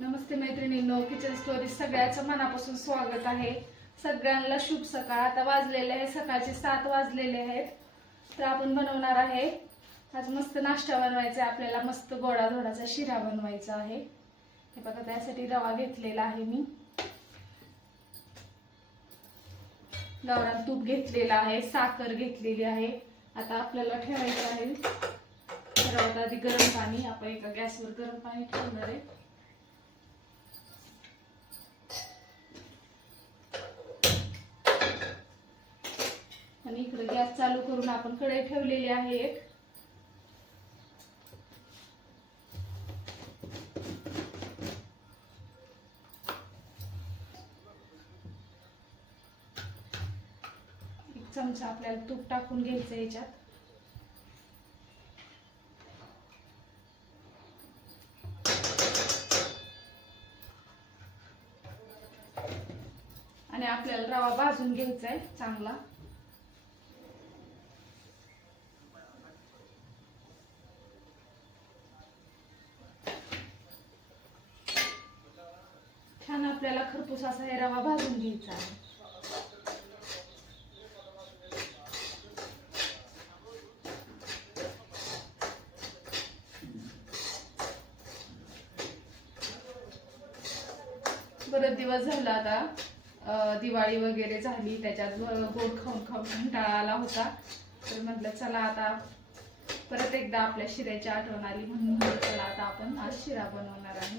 नमस्ते मैत्रिणींनो kitchen story सगळ्याचं मनापासून स्वागत आहे. सगळ्यांना शुभ सकाळ. आता वाजलेले आहे सकाळचे सात वाजलेले आहेत. तर आपण बनवणार आहे. आज मस्त नाश्ता बनवायचा आहे. आपल्याला मस्त गोडा धोडाचा शिरा बनवायचा आहे. हे बघा त्यासाठी रवा घेतलेला आहे मी. गावरान तूप घेतलेलं आहे साखर घेतलेली आहे. आता आपल्याला ठेवायचं आहे. सर्वात आधी गरम पाणी आपण एका गॅसवर गरम पाणी ठेवणार आहे. आणि इकडे गॅस चालू करून आपण कढई ठेवलेली आहे एक. चमचा आपल्याला तूप टाकून घ्यायचं याच्यात. आणि आपल्याला रवा भाजून घ्यायचा आहे चांगला छान आपल्याला खरपूस असा हे रवा भाजून घ्यायचा आहे. परत दिवस झाला आता दिवाळी वगैरे झाली त्याच्यात गोड खाऊन खाऊन कंटाळा आला होता. तर म्हटलं चला आता परत एकदा आपल्या शिऱ्याची आठवण आली म्हणून चला आता आपण आज शिरा बनवणार आहे.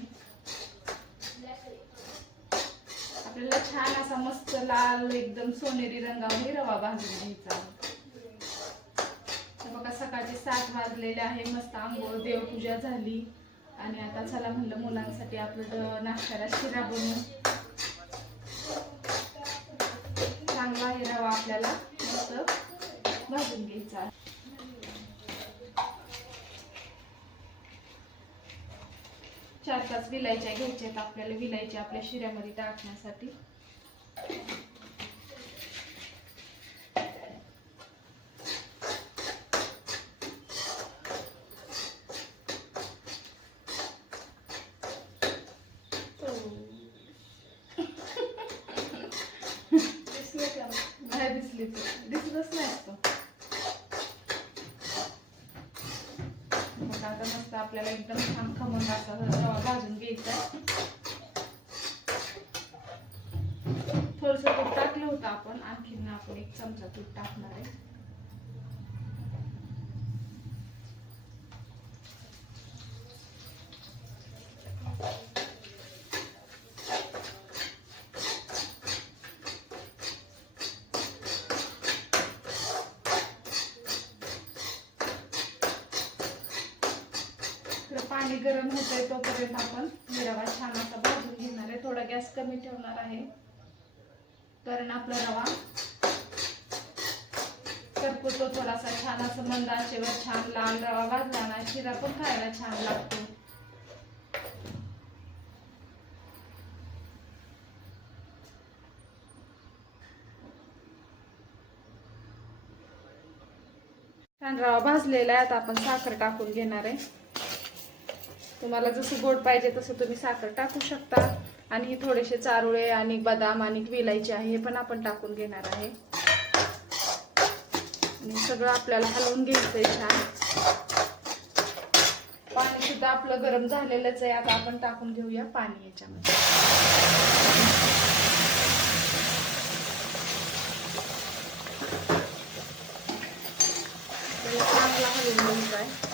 आपल्याला छान असा मस्त लाल एकदम सोनेरी रंगामध्ये रवा भाजून घ्यायचा. तर बघा सकाळचे सात वाजलेले आहे मस्त आंघोळ देवपूजा झाली. आणि आता चला म्हणलं मुलांसाठी आपलं ड- नाश्त्याला शिरा बनवून चांगला हे रवा आपल्याला मस्त भाजून घ्यायचा. चार पाच विलायच्या घ्यायच्या आहेत आपल्याला विलायच्या आपल्या शिऱ्यामध्ये टाकण्यासाठी. आपल्याला एकदम छान खमंग असा रवा भाजून घ्यायचा थोडस तूप टाकलं होतं आपण आणखीन आपण एक चमचा तूप टाकणार आहे इकडं पाणी गरम होतंय तोपर्यंत आपण रवा छान असा भाजून घेणार आहे. थोडा गॅस कमी ठेवणार आहे. कारण आपला रवा करपतो थोडासा छान असं मंद आचेवर छान लाल रवा भाजला ना शिरा पण खायला छान लागतो. छान रवा भाजलेला आहे. आता आपण साखर टाकून घेणार आहे. तुम्हाला जसं गोड पाहिजे तसं तुम्ही साखर टाकू शकता. आणि हे थोडेसे चारोळे आणि बदाम आणि विलायची आहे हे पण आपण टाकून घेणार आहे. आणि सगळं आपल्याला हलवून घ्यायचंय छान. पाणी सुद्धा आपलं गरम झालेलंच आहे. आता आपण टाकून घेऊया पाणी याच्यामध्ये. चांगला हलवून घ्यायचा आहे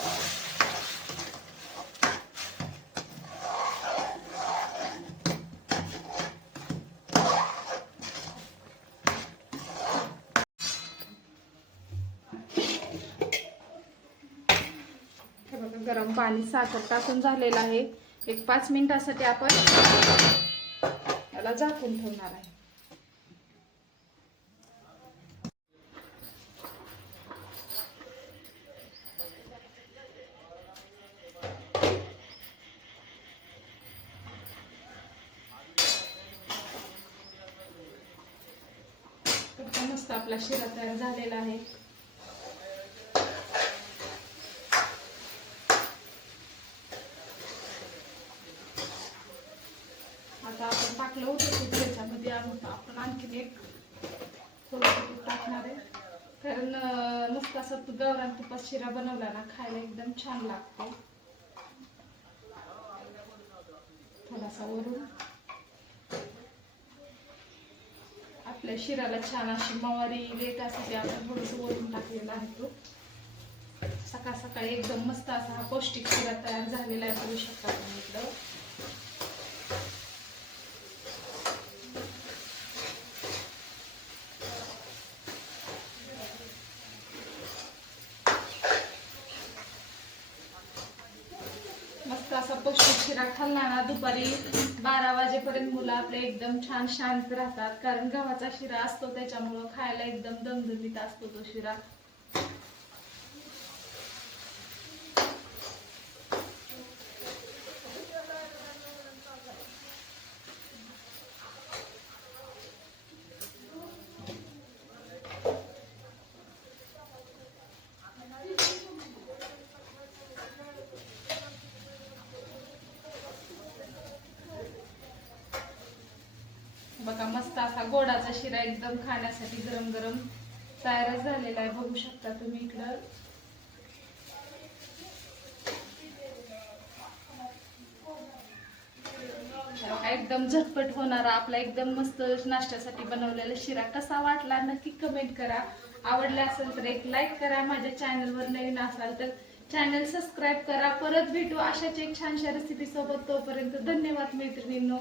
हे बघा गरम पाणी साखर टाकून झालेलं आहे. एक पाच मिनिटासाठी आपण याला झाकून ठेवणार आहे. मस्त आपला शिरा तयार झालेला आहे आता आपण टाकलं होतं त्याच्यामध्ये आणि आपण आणखीन एक तूप टाकणार आहे. कारण नुसता असं तू गवरान तुपात शिरा बनवला ना खायला एकदम छान लागतो. थोडासा वरून. आपल्या शिराला छान अशी मवारी लेट असे आपण थोडंसं वरून टाकलेला आहे तो. सकाळ सकाळी एकदम मस्त असा हा पौष्टिक शिरा तयार झालेला आहे बघू शकता तुम्ही इकडं मस्त असा पौष्टिक शिरा खाल्ला ना दुपारी बारा वाजेपर्यंत मुलं आपले एकदम छान शांत राहतात. कारण गव्हाचा शिरा असतो त्याच्यामुळं खायला एकदम दमदमीत असतो तो शिरा बघा मस्त असा गोडाचा शिरा एकदम खाण्यासाठी गरम गरम तयारच झालेला आहे. बघू शकता तुम्ही इकडं. एकदम झटपट होणारा आपला एकदम मस्त नाश्त्यासाठी बनवलेला शिरा कसा वाटला नक्की कमेंट करा. आवडला असेल तर एक लाईक करा. माझ्या चॅनलवर नवीन असाल तर चॅनल सबस्क्राईब करा. परत भेटू अशाच एक छानशा रेसिपी सोबत. तोपर्यंत धन्यवाद मैत्रिणींनो.